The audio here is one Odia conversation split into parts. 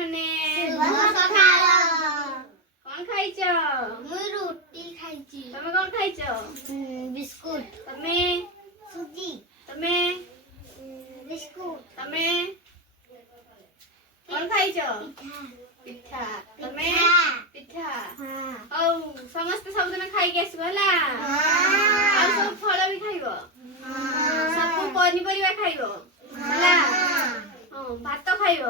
ପିଲାମାନେ କଣ ଖାଇଛ? ମୁଁ ରୁଟି ଖାଇଛି। ତମେ କଣ ଖାଇଛ? ବିସ୍କୁଟ। ତମେ? ସୁଜି। ତମେ? ବିସ୍କୁଟ। ତମେ କଣ ଖାଇଛ? ପିଠା। ତମେ? ପିଠା। ହଉ ସମସ୍ତେ ସବୁଦିନ ଖାଇକି ଆସିବ ହେଲା। ଆଉ ସବୁ ଫଳ ବି ଖାଇବ। ସବୁ ପନିପରିବା ଖାଇବ ହେଲା। ହଁ ଭାତ ଖାଇବ।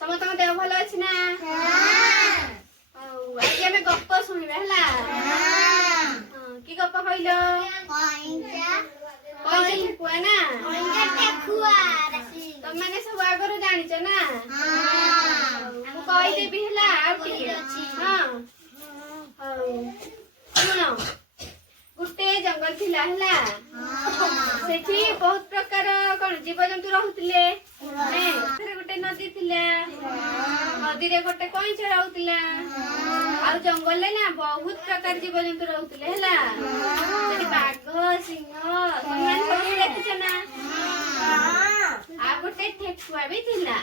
ସମସ୍ତଙ୍କ ଦେହ ଭଲ ଅଛି ନା? ହଉ ଆଜି ଆମେ ଗପ ଶୁଣିବା ହେଲା। କି ଗପ କହିଲ? କଇଁଛ ଠେକୁଆ ନା? ତମମାନେ ସବୁ ଆଗରୁ ଜାଣିଛ ନା? ମୁଁ କହିଦେବି ହେଲା ଆଉ ଟିକେ। ହଁ ହଉ ଶୁଣ। ଗୋଟେ ଜଙ୍ଗଲ ଥିଲା ହେଲା। ସେଠି ବହୁତ ପ୍ରକାର କଣ ଜୀବଜନ୍ତୁ ରହୁଥିଲେ। ଗୋଟେ ନଦୀ ଥିଲା। ନଦୀରେ ଗୋଟେ କଇଁଛ ରହୁଥିଲା। ଆଉ ଜଙ୍ଗଲରେ ନା ବହୁତ ପ୍ରକାର ଜୀବଜନ୍ତୁ ରହୁଥିଲେ ହେଲା। ସେଠି ବାଘ, ସିଂହ ତମେ ସବୁ ଦେଖିଛ ନା? ଆଉ ଗୋଟେ ଠେକୁଆ ବି ଥିଲା।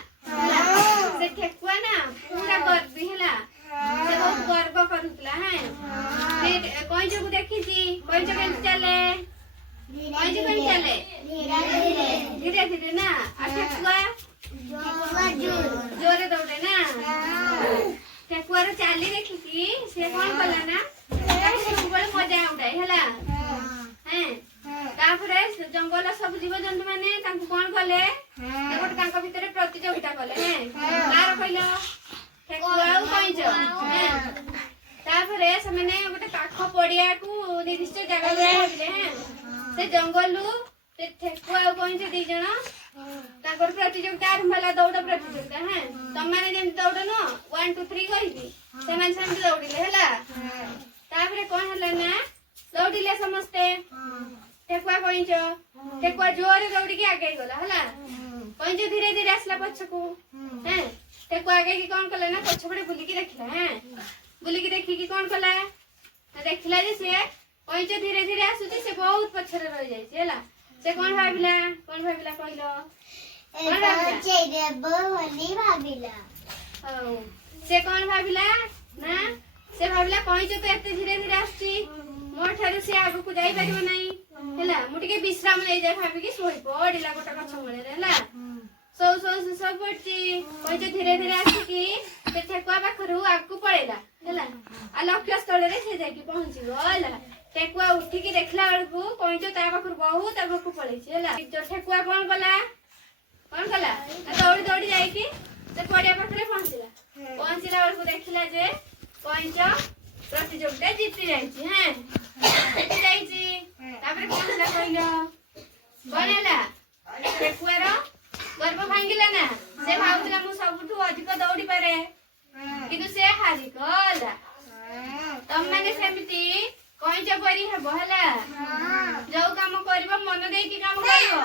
ସେ ଠେକୁଆ ନା ପୁରା ଗର୍ବୀ ହେଲା। ସେ ବହୁତ ଗର୍ବ କରୁଥିଲା। ସେ କଇଁଛକୁ ଦେଖିଛି। କଇଁଛ କେମିତି ଚାଲେ? କଇଁଛ କେମିତି ଚାଲେ? ଧୀରେ ଧୀରେ ନା। ଆଉ ଠେକୁଆ ଜୋରେ ଦୌଡେ ନା। ଠେକୁଆର ଚାଲି ଦେଖିକି ସେ କଣ କଲା ନା ତାକୁ ସବୁବେଳେ ମଜା ଉଡାଏ ହେଲା। ତାପରେ ଜଙ୍ଗଲ ସବୁ ଜୀବଜନ୍ତୁ ମାନେ ତାଙ୍କୁ କଣ କଲେ ଗୋଟେ ତାଙ୍କ ଭିତରେ ପ୍ରତିଯୋଗିତା କଲେ। କାହାର କହିଲ? ଠେକୁଆ ଆଉ କଇଁଛ। ତାପରେ ସେମାନେ ଗୋଟେ ପାଖ ପଡିଆକୁ ନିର୍ଦ୍ଦିଷ୍ଟ ଜାଗାକୁ ଯାଇଥିଲେ। ସେ ଜଙ୍ଗଲରୁ ସେ ଠେକୁଆ ଆଉ କଇଁଛ ଦି ଜଣ ତାଙ୍କର ପ୍ରତିଯୋଗିତା ଆରମ୍ଭ ହେଲା। ଦୌଡ ପ୍ରତିଯୋଗିତା। ତମମାନେ ଯେମିତି ଦୌଡ ନୁହଁ 1 2 3 କହିକି ସେମାନେ ସେମିତି ଦୌଡ଼ିଲେ ହେଲା। ତାପରେ କଣ ହେଲା ନା ଦୌଡ଼ିଲେ ସମସ୍ତେ ଠେକୁଆ କଇଁଛ। ଠେକୁଆ ଜୋରରେ ଦୌଡ଼ିକି ଆଗେଇ ଗଲା ହେଲା। କଇଁଛ ଧୀରେ ଧୀରେ ଆସିଲା ପଛକୁ। ଠେକୁଆ ଆଗେଇକି କଣ କଲା ନା ପଛପଟେ ବୁଲିକି ଦେଖିଲା। ବୁଲିକି ଦେଖିକି କଣ କଲା ଦେଖିଲା ଯେ ସେ କଇଁଛ ଧୀରେ ଧୀରେ ଆସୁଛି। ସେ ବହୁତ ପଛରେ ରହିଯାଇଛି ହେଲା। ସେ କଣ ଭାବିଲା କହିଲ? ହଉ ସେ କଣ ଭାବିଲା ନା ସେ ଭାବିଲା କଇଁଛ ତ ଏତେ ଧୀରେ ଧୀରେ ଆସୁଛି ମୋ ଠାରୁ ସେ ଆଗକୁ ଯାଇପାରିବ ନାହିଁ ହେଲା। ମୁଁ ଟିକେ ବିଶ୍ରାମ ନେଇଯାଏ ଭାବିକି ଶୋଇ ପଡିଲା ଗୋଟେ ଗଛ ମୂଳରେ ହେଲା। ଶୋଇ ପଡିଛି। କଇଁଛ ଧୀରେ ଧୀରେ ଆସିକି ସେ ଠେକୁଆ ପାଖରୁ ଆଗକୁ ପଳେଇଲା ହେଲା। ଆଉ ଲକ୍ଷ୍ୟ ସ୍ଥଳରେ ସେ ଯାଇକି ପହଞ୍ଚିଗଲା। ଠେକୁଆ ଉଠିକି ଦେଖିଲା ବେଳକୁ କଇଁଛ ତା ପାଖରୁ ବହୁତ ଆଗକୁ ପଳେଇଛି ହେଲା। ଠେକୁଆ କଣ କଲା ଦୌଡ଼ି ଦୌଡ଼ି ଯାଇକି ସେ ପଡିଆ ପାଖରେ ପହଞ୍ଚିଲା ବେଳକୁ ଦେଖିଲା ଯେ କଇଁଛ ପ୍ରତିଯୋଗିତା ଜିତି ଯାଇଛି। ତାପରେ କଣ ହେଲା କହିଲ? କଣ ହେଲା? ଠେକୁଆର ଗର୍ବ ଭାଙ୍ଗିଲା ନା। ସେ ଭାବୁଥିଲା ମୁଁ ସବୁଠୁ ଅଧିକ ଦୌଡ଼ି ପାରେ କିନ୍ତୁ ସେ ହାରିଗଲା। ତମମାନେ ସେମିତି କଇଁଛ ପରି ହେବ ହେଲା। ଯୋଉ କାମ କରିବ ମନ ଦେଇକି କାମ କରିବ।